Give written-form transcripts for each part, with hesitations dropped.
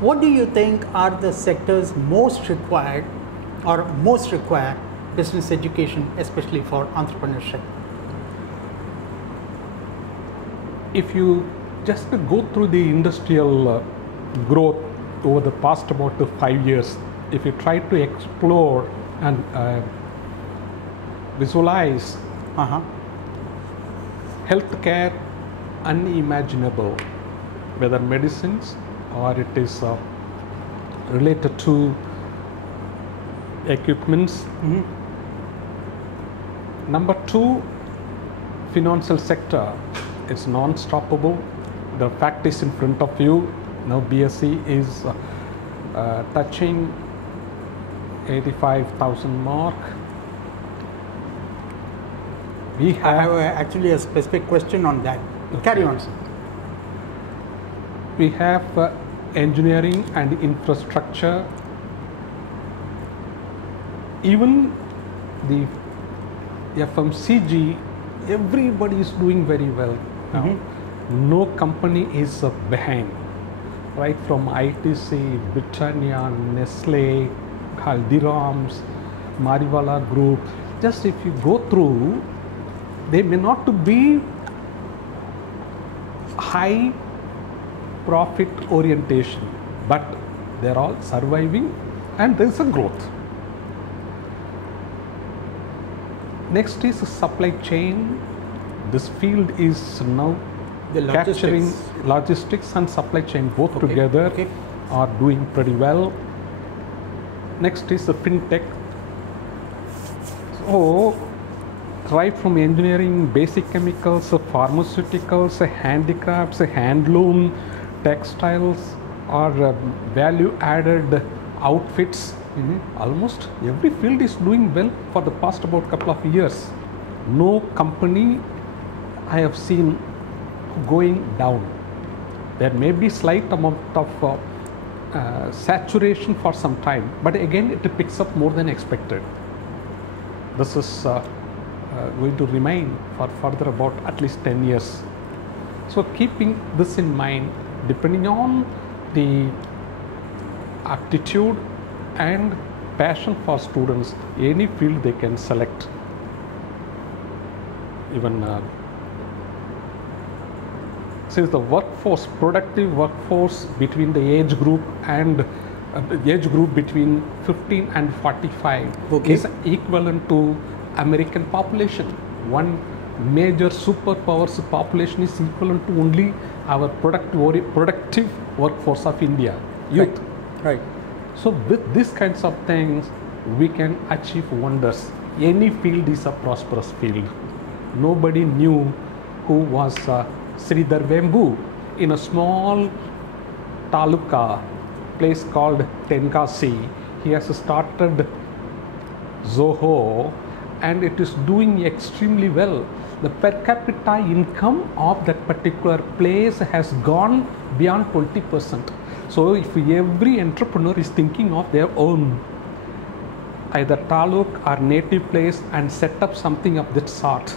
What do you think are the sectors most required or most require business education, especially for entrepreneurship? If you just go through the industrial growth over the past about 5 years, if you try to explore and visualize healthcare unimaginable, whether medicines or it is related to equipments. Number two, financial sector is non-stoppable. The fact is in front of you. Now BSc is touching 85,000 mark. I have actually a specific question on that. Okay. Carry on. We have engineering and infrastructure. Even the FMCG, everybody is doing very well now. No company is behind. Right from ITC, Britannia, Nestle, Haldirams, Mariwala Group. Just if you go through, they may not be high profit orientation, but they're all surviving and there's a growth. Next is supply chain. This field is now capturing logistics and supply chain both together are doing pretty well. Next is the fintech. So right from engineering, basic chemicals, pharmaceuticals, handicrafts, handloom, textiles, or value added outfits, almost every field is doing well for the past about couple of years. No company I have seen going down. There may be slight amount of saturation for some time, but again it picks up more than expected. This is going to remain for further about at least 10 years. So keeping this in mind, depending on the aptitude and passion for students, any field they can select. Even since the workforce, productive workforce between the age group and age group between 15 and 45 is equivalent to American population. One major superpower's population is equivalent to only our productive workforce of India, youth. Right. So with these kinds of things, we can achieve wonders. Any field is a prosperous field. Nobody knew who was Sridhar Vembu in a small taluka place called Tenkasi. He has started Zoho and it is doing extremely well. The per capita income of that particular place has gone beyond 20%. So if every entrepreneur is thinking of their own either taluk or native place and set up something of that sort,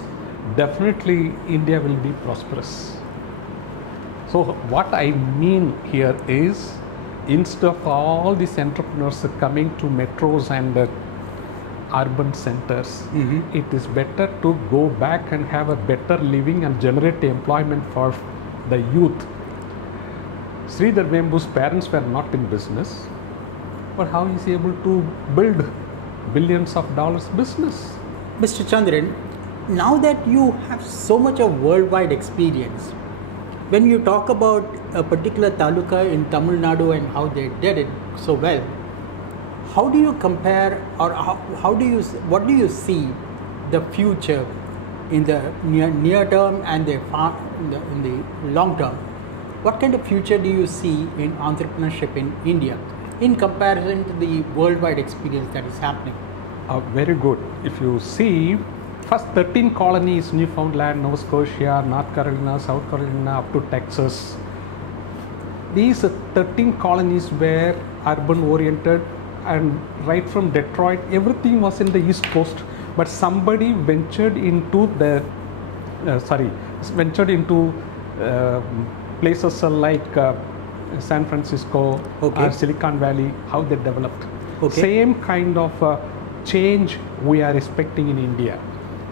definitely India will be prosperous. So what I mean here is, instead of all these entrepreneurs coming to metros and urban centers, it is better to go back and have a better living and generate employment for the youth. Sridhar Vembu's parents were not in business, but how is he able to build billions of dollars business? Mr. Chandran, now that you have so much of worldwide experience, when you talk about a particular taluka in Tamil Nadu and how they did it so well, how do you compare, or what do you see the future in the near term and in the long term? What kind of future do you see in entrepreneurship in India in comparison to the worldwide experience that is happening? Very good. If you see, first 13 colonies, Newfoundland, Nova Scotia, North Carolina, South Carolina, up to Texas. These 13 colonies were urban oriented, and right from Detroit, everything was in the East Coast, but somebody ventured into places like San Francisco Okay. or Silicon Valley, how they developed. Okay. Same kind of change we are expecting in India.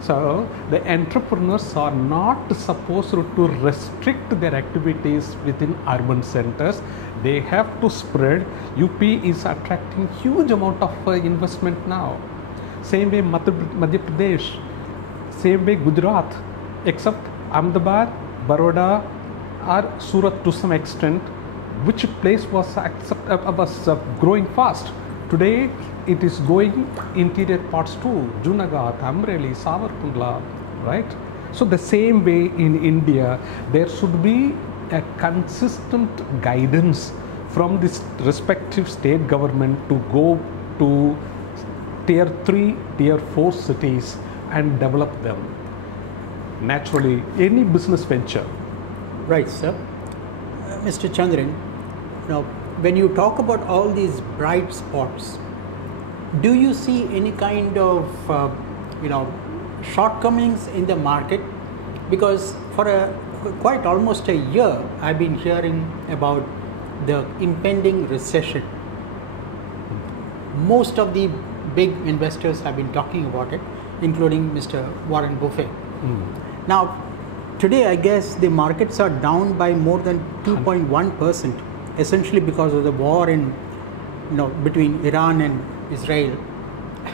So the entrepreneurs are not supposed to restrict their activities within urban centers. They have to spread. UP is attracting huge amount of investment now. Same way Madhya Pradesh, same way Gujarat, except Ahmedabad, Baroda or Surat to some extent, which place was growing fast. Today it is going interior parts too, Junagadh, Amreli, Savarkundla, right? So the same way in India, there should be a consistent guidance from this respective state government to go to tier 3, tier 4 cities and develop them. Naturally, any business venture. Right, sir. Mr. Chandran, now when you talk about all these bright spots, do you see any kind of shortcomings in the market? Because for quite almost a year, I've been hearing about the impending recession. Most of the big investors have been talking about it, including Mr. Warren Buffett. Now, today I guess the markets are down by more than 2.1%, essentially because of the war in, between Iran and Israel,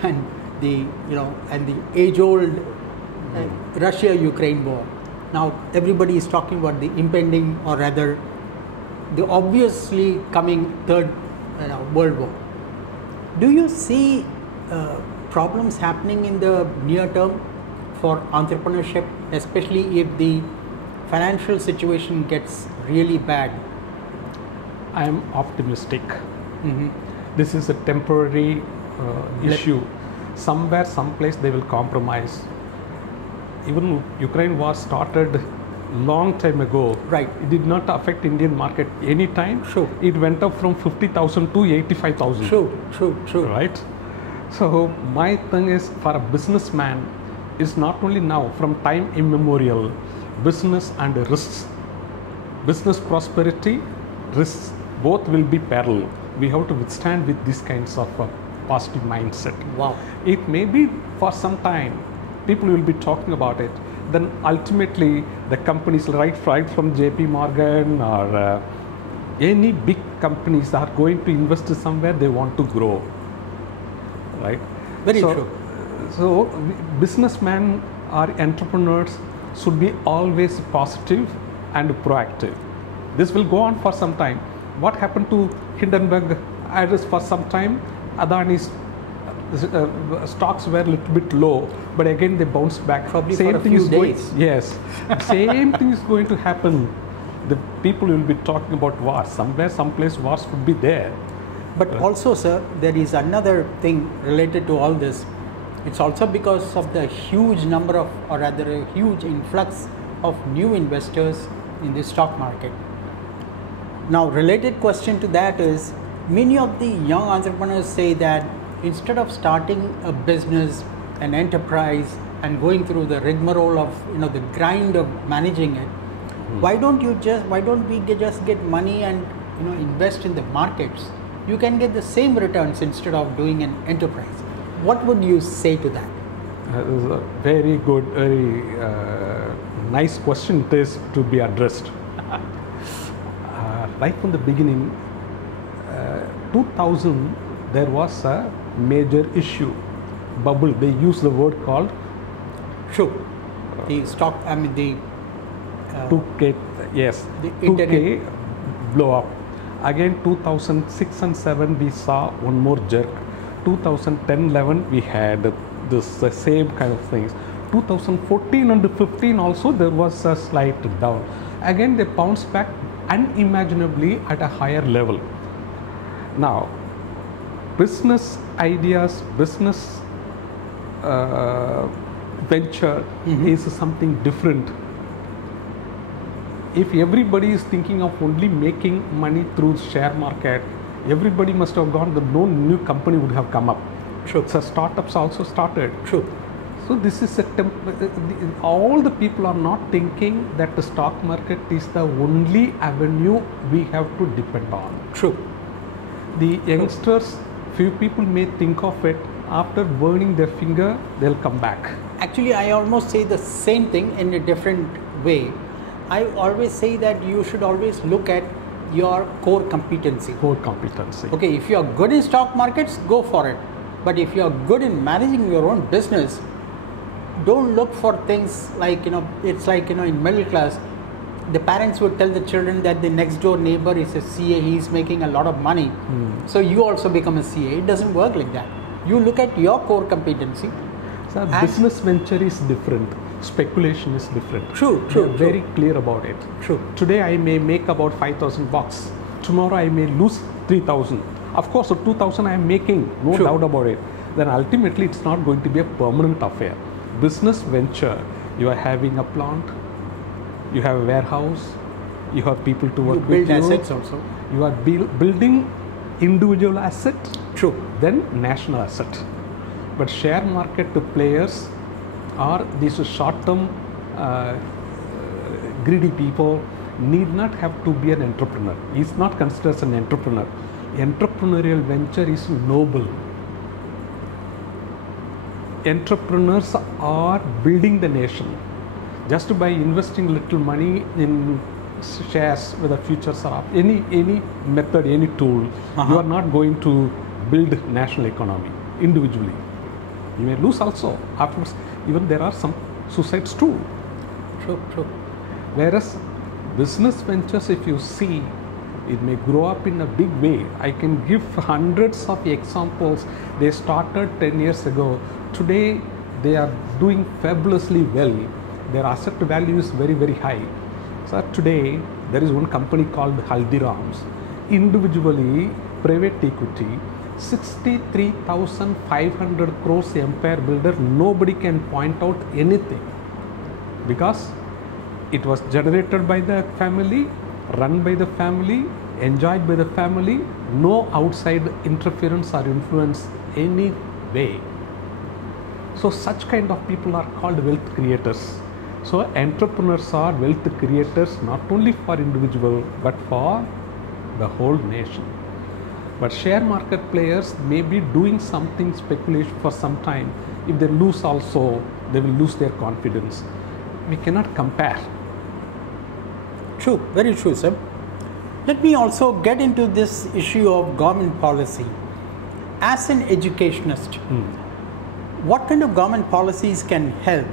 and the age-old Russia-Ukraine war. Now everybody is talking about the impending, or rather, the obviously coming third world war. Do you see problems happening in the near term for entrepreneurship, especially if the financial situation gets really bad? I am optimistic. This is a temporary issue. Somewhere, someplace they will compromise. Even Ukraine war started long time ago. Right. It did not affect Indian market any time. Sure. It went up from 50,000 to 85,000. True. Right. So my thing is, for a businessman, is not only now, from time immemorial, business and risks, business prosperity, risks, both will be parallel. We have to withstand with these kinds of positive mindset. Wow. It may be for some time, people will be talking about it. Then ultimately, the companies right from JP Morgan or any big companies are going to invest somewhere they want to grow. Right? Very true. So businessmen or entrepreneurs should be always positive and proactive. This will go on for some time. What happened to Hindenburg Iris for some time? Adani's stocks were a little bit low, but again they bounced back. Probably for a few days. Yes, same thing is going to happen. The people will be talking about wars. Somewhere, someplace wars would be there. But also, sir, there is another thing related to all this. It's also because of the huge number of, or rather a huge influx of new investors in the stock market. Now, related question to that is, many of the young entrepreneurs say that instead of starting a business, an enterprise, and going through the rigmarole of the grind of managing it, why don't we just get money and invest in the markets? You can get the same returns instead of doing an enterprise. What would you say to that? This is a very good, very nice question it is to be addressed. Right from the beginning, 2000, there was a major issue, bubble. They use the word called. Sure. The stock, I mean the. 2K, yes. The 2K blow up. Again, 2006 and 7, we saw one more jerk. 2010-11, we had the same kind of things. 2014 and 15 also, there was a slight down. Again, they bounced back unimaginably at a higher level. Now, business ideas, business venture is something different. If everybody is thinking of only making money through share market, everybody must have gone, no new company would have come up. True. So startups also started. True. So this is all the people are not thinking that the stock market is the only avenue we have to depend on. True. The youngsters, few people may think of it, after burning their finger, they'll come back. Actually, I almost say the same thing in a different way. I always say that you should always look at your core competency. Core competency. Okay, if you are good in stock markets, go for it. But if you are good in managing your own business, don't look for things like, it's like, in middle class, the parents would tell the children that the next door neighbor is a CA, he's making a lot of money. So you also become a CA. It doesn't work like that. You look at your core competency. So business venture is different. Speculation is different. True. Very clear about it. True. Today I may make about 5,000 bucks. Tomorrow I may lose 3,000. Of course, 2,000 I am making, no doubt about it. Then ultimately it's not going to be a permanent affair. Business venture, you are having a plant, you have a warehouse, you have people to work with you. You build assets also. You are building individual asset. True. Then national asset. But share market players or these short-term greedy people need not have to be an entrepreneur. He's not considered as an entrepreneur. Entrepreneurial venture is noble. Entrepreneurs are building the nation. Just by investing little money in shares, whether futures or any method, any tool, you are not going to build national economy individually. You may lose also. Afterwards, even there are some suicides too. True. Whereas business ventures, if you see, it may grow up in a big way. I can give hundreds of examples. They started 10 years ago. Today, they are doing fabulously well. Their asset value is very, very high. So today, there is one company called Haldiram's. Individually, private equity, 63,500 crores empire builder. Nobody can point out anything because it was generated by the family, run by the family, enjoyed by the family, no outside interference or influence any way. So such kind of people are called wealth creators. So entrepreneurs are wealth creators not only for individual but for the whole nation. But share market players may be doing something speculation for some time. If they lose also, they will lose their confidence. We cannot compare. True, very true, sir. Let me also get into this issue of government policy. As an educationist, what kind of government policies can help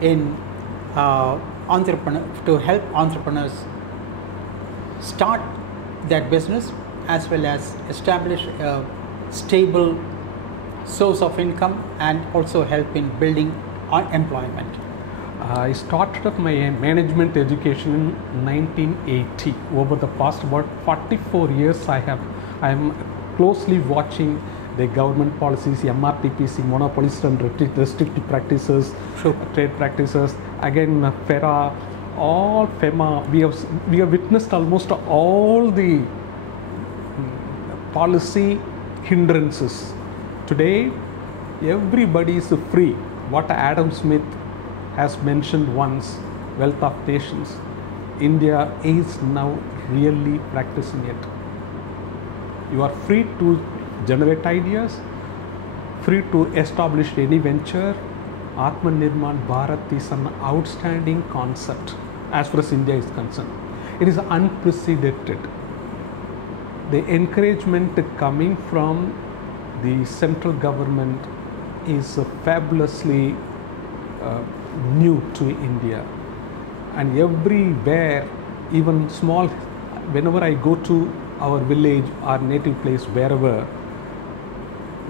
in to help entrepreneurs start their business as well as establish a stable source of income and also help in building employment? I started my management education in 1980. Over the past about 44 years, I am closely watching the government policies, MRTPC, monopolist and restrictive practices, trade practices, again FERA, all FEMA. We have witnessed almost all the policy hindrances. Today, everybody is free. What Adam Smith has mentioned once, wealth of nations. India is now really practicing it. You are free to generate ideas, free to establish any venture. Atmanirbhar Bharat is an outstanding concept as far as India is concerned. It is unprecedented. The encouragement coming from the central government is fabulously new to India, and everywhere, even small, whenever I go to our village, our native place, wherever,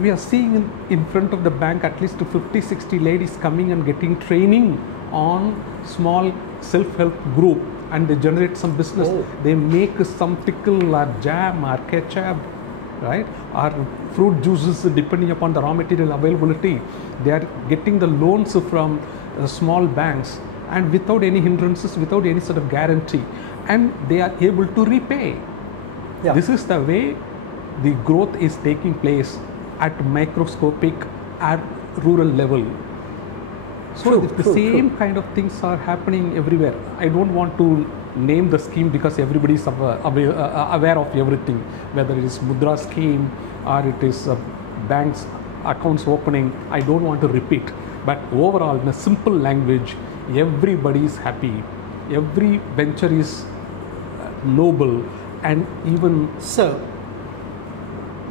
we are seeing in front of the bank at least 50-60 ladies coming and getting training on small self-help group, and they generate some business. They make some pickle or jam or ketchup, right, or fruit juices depending upon the raw material availability. They are getting the loans from small banks and without any hindrances, without any sort of guarantee, and they are able to repay. This is the way the growth is taking place at microscopic, at rural level. So the same kind of things are happening everywhere. I don't want to name the scheme because everybody is aware of everything, whether it is Mudra scheme or it is banks accounts opening. I don't want to repeat, but overall in a simple language, everybody is happy. Every venture is noble, and even... Sir,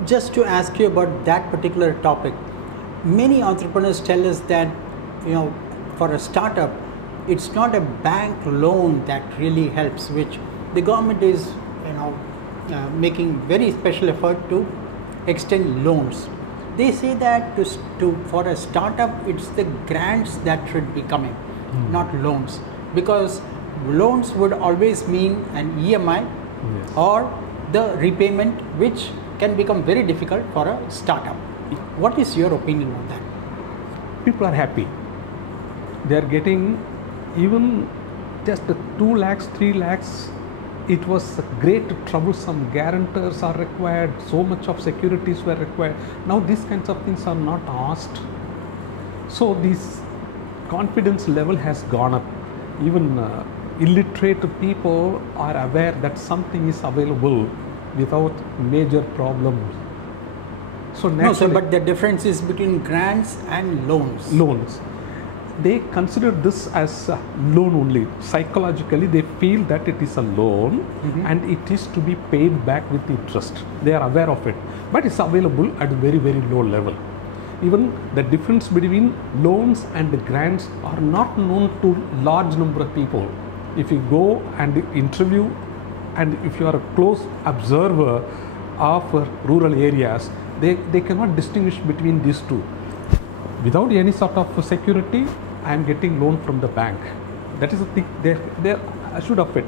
just to ask you about that particular topic, many entrepreneurs tell us that, for a startup, it's not a bank loan that really helps, which the government is, making very special effort to extend loans. They say that for a startup, it's the grants that should be coming, not loans, because loans would always mean an EMI, yes, or the repayment, which can become very difficult for a startup. What is your opinion on that? People are happy. They are getting even just 2 lakhs, 3 lakhs. It was great, troublesome. Guarantors are required. So much of securities were required. Now these kinds of things are not asked. So this confidence level has gone up. Even illiterate people are aware that something is available without major problems. So no, sir, but the difference is between grants and loans. Loans. They consider this as a loan only. Psychologically, they feel that it is a loan, and it is to be paid back with interest. They are aware of it, but it's available at a very, very low level. Even the difference between loans and grants are not known to large number of people. If you go and interview, and if you are a close observer of rural areas, they cannot distinguish between these two. Without any sort of security, I am getting loan from the bank. That is the thing. They're assured of it.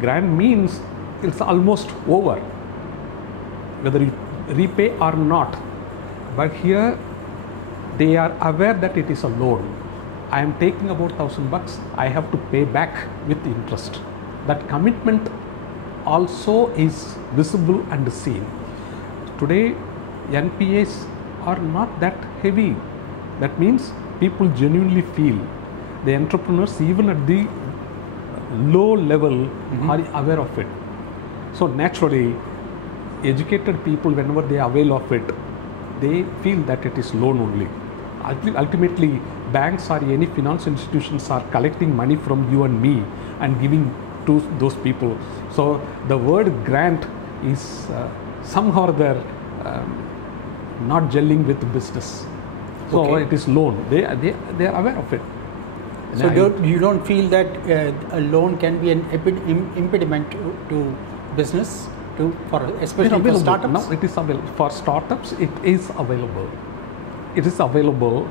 Grant means it's almost over, whether you repay or not. But here, they are aware that it is a loan. I am taking about $1,000. I have to pay back with interest. That commitment also is visible and seen. Today, NPAs are not that heavy. That means people genuinely feel. The entrepreneurs, even at the low level, are aware of it. So naturally, educated people, whenever they avail of it, they feel that it is loan only. Ultimately, banks or any financial institutions are collecting money from you and me and giving to those people. So the word grant is somehow or other not gelling with business. So okay, it is loan. They are aware of it. So you don't feel that a loan can be an impediment to business, especially for startups? No, it is available. For startups, it is available. It is available,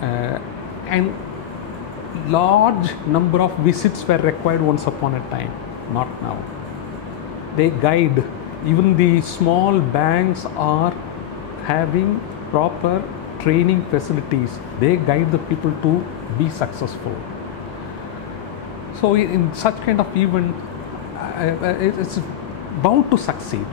and large number of visits were required once upon a time, not now. They guide. Even the small banks are having proper training facilities. They guide the people to be successful. So in such kind of event, it's bound to succeed.